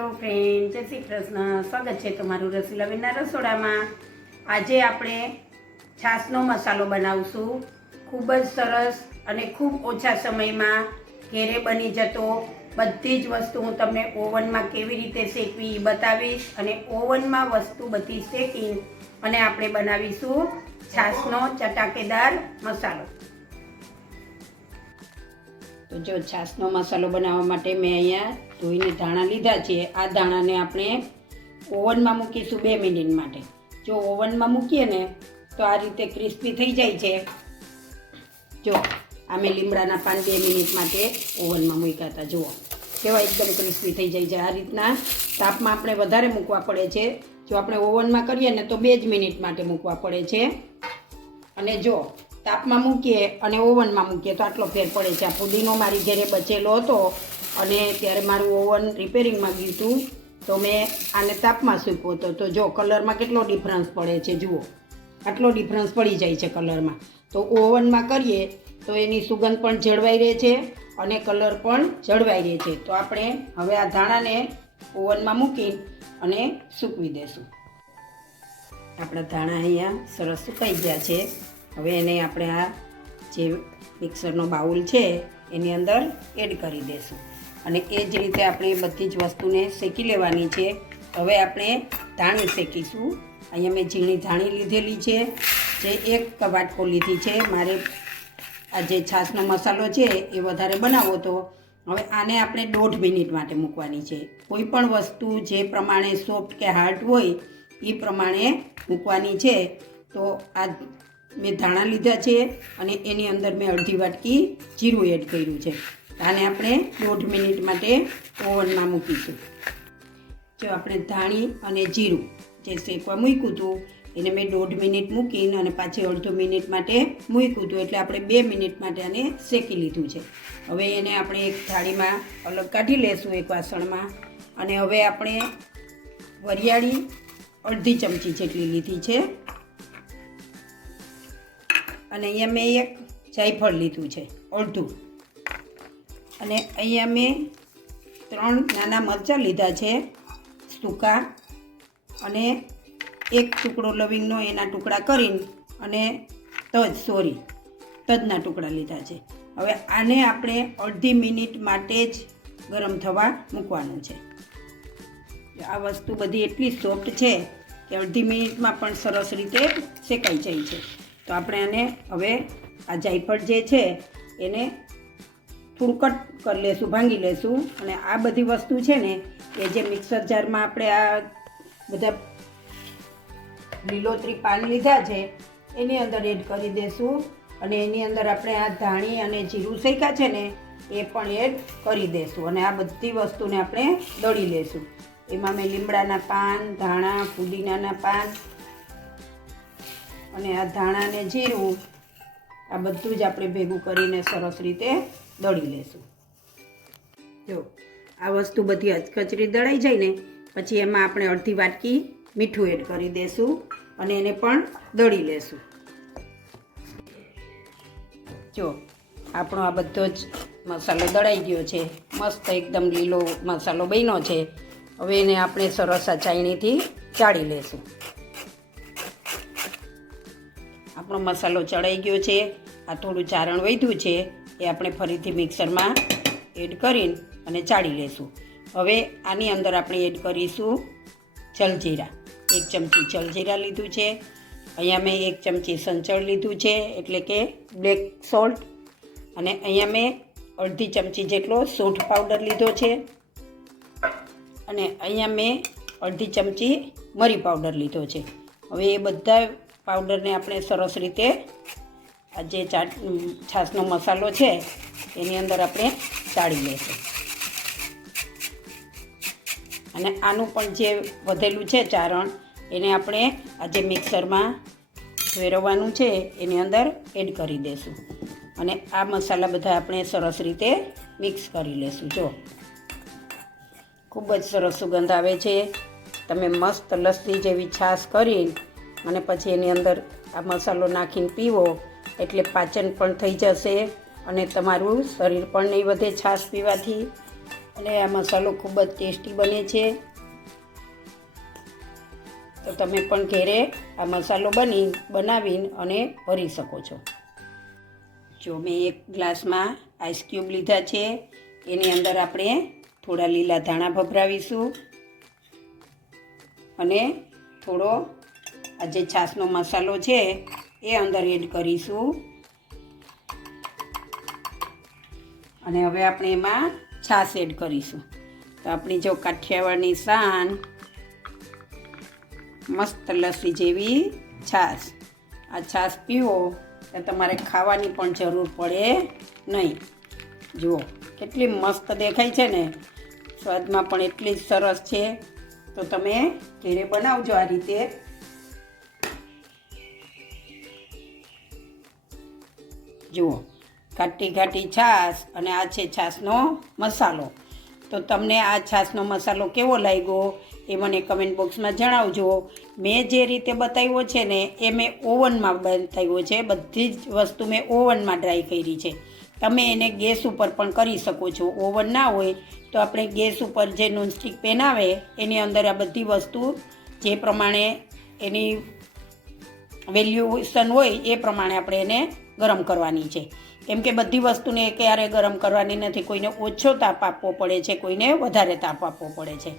Hello friend, જય શ્રી કૃષ્ણ. સ્વાગત છે તમારું રસીલાબેનના રસોડામાં. આજે આપણે છાશનો મસાલો બનાવશું. ખૂબ જ સરસ અને ખૂબ ઓછા સમયમાં ઘેરે બની જતો બધી જ વસ્તુ હું તમને ઓવનમાં કેવી રીતે શેકવી બતાવીશ અને ઓવનમાં વસ્તુ બધી શેકી અને આપણે બનાવીશું છાશનો ચટાકેદાર મસાલો. તો જો છાશનો મસાલો બનાવવા માટે મેં અહીંયા ધોઈને ધાણા લીધા છે. આ ધાણાને આપણે ઓવનમાં મૂકીશું બે મિનિટ માટે. જો ઓવનમાં મૂકીએ ને, તો આ રીતે ક્રિસ્પી થઈ જાય છે. જો આ લીમડાના પાન બે મિનિટ માટે ઓવનમાં મૂક્યા હતા. જુઓ, કેવા એકદમ ક્રિસ્પી થઈ જાય છે. આ રીતના તાપમાં આપણે વધારે મૂકવા પડે છે. જો આપણે ઓવનમાં કરીએ ને, તો બે જ મિનિટ માટે મૂકવા પડે છે. અને જો, તાપમાં મૂકીએ અને ઓવનમાં મૂકીએ, તો આટલો ફેર પડે છે. આ પુદીનો મારી ઘરે બચેલો હતો. અને ત્યારે મારું ઓવન રિપેરિંગમાં ગયું હતું, તો મેં આને તાપમાં સૂકવો હતો. તો જો, કલરમાં કેટલો ડિફરન્સ પડે છે, જુઓ. આટલો ડિફરન્સ પડી જાય છે કલરમાં. તો ઓવનમાં કરીએ, તો એની સુગંધ પણ જળવાઈ રહે છે અને કલર પણ જળવાઈ રહે છે. તો આપણે હવે આ ધાણાને ઓવનમાં મૂકી અને સૂકવી દેશું. આપણા ધાણા અહીંયા સરસ સુકાઈ ગયા છે. હવે એને આપણે આ જે મિક્સરનો બાઉલ છે, એની અંદર એડ કરી દઈશું અને એ જ રીતે આપણે બધી જ વસ્તુને શેકી લેવાની છે. હવે આપણે ધાણી શેકીશું. અહીંયા મેં ઝીણી ધાણી લીધેલી છે. જે એક વાટકો લીધી છે. મારે આ જે છાશનો મસાલો છે એ વધારે બનાવો તો હવે આને આપણે દોઢ મિનિટ માટે મૂકવાની છે. કોઈ પણ વસ્તુ જે પ્રમાણે સોફ્ટ કે હાર્ડ હોય એ પ્રમાણે મૂકવાની છે. તો આ મેં ધાણા લીધા છે અને એની અંદર મેં અડધી વાટકી જીરું એડ કર્યું છે. આને આપણે દોઢ મિનિટ માટે ઓવનમાં મૂકીશું. જો આપણે ધાણી અને જીરું જે શેકવા મૂક્યું હતું, એને મેં દોઢ મિનિટ મૂકીને અને પાછી અડધો મિનિટ માટે મૂક્યું હતું, એટલે આપણે બે મિનિટ માટે આને શેકી લીધું છે. હવે એને આપણે એક થાળીમાં અલગ કાઢી લેશું, એક વાસણમાં. અને હવે આપણે વરિયાળી અડધી ચમચી જેટલી લીધી છે. અને અહીંયા મેં એક જાયફળ લીધું છે, અડધું. અને અહીંયા મેં ત્રણ નાના મરચાં લીધા છે, સૂકા. અને એક ટુકડો લવિંગનો એના ટુકડા કરીને અને તજ, સોરી, તજના ટુકડા લીધા છે. હવે આને આપણે અડધી મિનિટ માટે જ ગરમ થવા મૂકવાનું છે. આ વસ્તુ બધી એટલી સોફ્ટ છે કે અડધી મિનિટમાં પણ સરસ રીતે શેકાઈ જાય છે. તો આપણે આને હવે આ જાયફળ જે છે એને થોડું કટ કરી લેશું, ભાંગી લેશું. અને આ બધી વસ્તુ છે ને, એ જે મિક્સર જારમાં આપણે આ બધા લીલોતરી પાન લીધા છે, એની અંદર એડ કરી દેશું. અને એની અંદર આપણે આ ધાણી અને જીરું શેકા છે ને, એ પણ એડ કરી દેશું. અને આ બધી વસ્તુને આપણે દળી લેશું. એમાં મેં લીમડાના પાન, ધાણા, ફુદીનાના પાન અને આ ધાણા ને જીરું, આ બધું જ આપણે ભેગું કરીને સરસ રીતે દળી લેશું. જો, આ વસ્તુ બધી અચકચરી દળાઈ જાય ને, પછી એમાં આપણે અડધી વાટકી મીઠું એડ કરી દેશું અને એને પણ દળી લેશું. જો, આપણો આ બધો જ મસાલો દળાઈ ગયો છે. મસ્ત એકદમ લીલો મસાલો બન્યો છે. હવે એને આપણે સરસ આ ચાયણીથી ચાળી લેશું. આપણો મસાલો ચડાઈ ગયો છે. આ થોડું ચારણ વધ્યું છે. એ આપણે ફરીથી મિક્સરમાં એડ કરીને અને ચાળી લેશું. હવે આની અંદર આપણે એડ કરીશું જલજીરા. એક ચમચી જલજીરા લીધું છે. અહીંયા મેં એક ચમચી સંચળ લીધું છે, એટલે કે બ્લેક સોલ્ટ. અને અહીંયા મેં અડધી ચમચી જેટલો સૂંઠ પાવડર લીધો છે. અને અહીંયા મેં અડધી ચમચી મરી પાવડર લીધો છે. હવે એ બધા પાવડરને આપણે સરસ રીતે આ જે ચાટ છાશનો મસાલો છે, એની અંદર આપણે ચાળી લઈશું. અને આનું પણ જે વધેલું છે ચારણ, એને આપણે આ જે મિક્સરમાં ફેરવવાનું છે, એની અંદર એડ કરી દઈશું. અને આ મસાલા બધા આપણે સરસ રીતે મિક્સ કરી લઈશું, જો. ખૂબ જ સરસ સુગંધ આવે છે. તમે મસ્ત લસ્સી જેવી છાશ કરી અને પછી એની અંદર આ મસાલો નાખીને પીવો. એટલે પાચન પણ થઈ જશે અને તમારું શરીર પણ નહીં વધે છાશ પીવાથી. અને આ મસાલો ખૂબ જ ટેસ્ટી બને છે. તો તમે પણ ઘેરે આ મસાલો બની, બનાવીને અને ભરી શકો છો. જો મેં એક ગ્લાસમાં આઈસ ક્યુબ લીધા છે, એની અંદર આપણે થોડા લીલા ધાણા ભભરાવીશું. અને થોડો આ જે છાશનો મસાલો છે એ અંદર એડ કરીશું. અને હવે આપણે એમાં છાશ એડ કરીશું. તો આપણી જો કાઠિયાવાડની શાન મસ્ત લસ્સી જેવી છાશ. આ છાશ પીવો તો તમારે ખાવાની પણ જરૂર પડે નહીં. જુઓ, કેટલી મસ્ત દેખાય છે ને. સ્વાદમાં પણ એટલી જ સરસ છે. તો તમે ઘેરે બનાવજો આ રીતે. જુઓ. ઘાટી ઘાટી છાશ અને આ છે છાશનો મસાલો. તો તમને આ છાશનો મસાલો કેવો લાગ્યો એ મને કમેન્ટ બોક્સમાં જણાવજો. મેં જે રીતે બતાવ્યો છે ને એ મેં ઓવનમાં બતાવ્યો છે. બધી જ વસ્તુ મેં ઓવનમાં ડ્રાય કરી છે. તમે એને ગેસ ઉપર પણ કરી શકો છો. ઓવન ના હોય તો આપણે ગેસ ઉપર જે નોનસ્ટિક પેન આવે એની અંદર આ બધી વસ્તુ જે પ્રમાણે એની વેલ્યુએશન હોય એ પ્રમાણે આપણે એને ગરમ કરવાની છે. કેમ કે બધી વસ્તુને ક્યારે ગરમ કરવાની નથી, કોઈને ઓછો તાપ આપવો પડે છે, કોઈને વધારે તાપ આપવો પડે છે.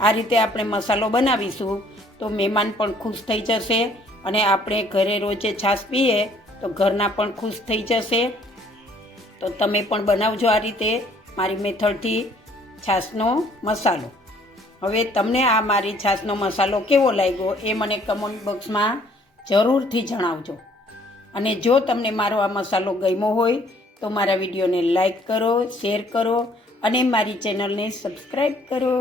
આ રીતે આપણે મસાલો બનાવીશું તો મહેમાન પણ ખુશ થઈ જશે અને આપણે ઘરે રોજે છાશ પીએ તો ઘરના પણ ખુશ થઈ જશે. તો તમે પણ બનાવજો આ રીતે મારી મેથડથી છાશનો મસાલો. હવે તમને આ મારી છાશનો મસાલો કેવો લાગ્યો એ મને કમેન્ટ બોક્સમાં જરૂરથી જણાવજો. અને જો તમને મારો આ મસાલો ગમ્યો હોય, તો મારા વિડીયોને લાઈક કરો, શેર કરો અને મારી ચેનલને સબસ્ક્રાઈબ કરો.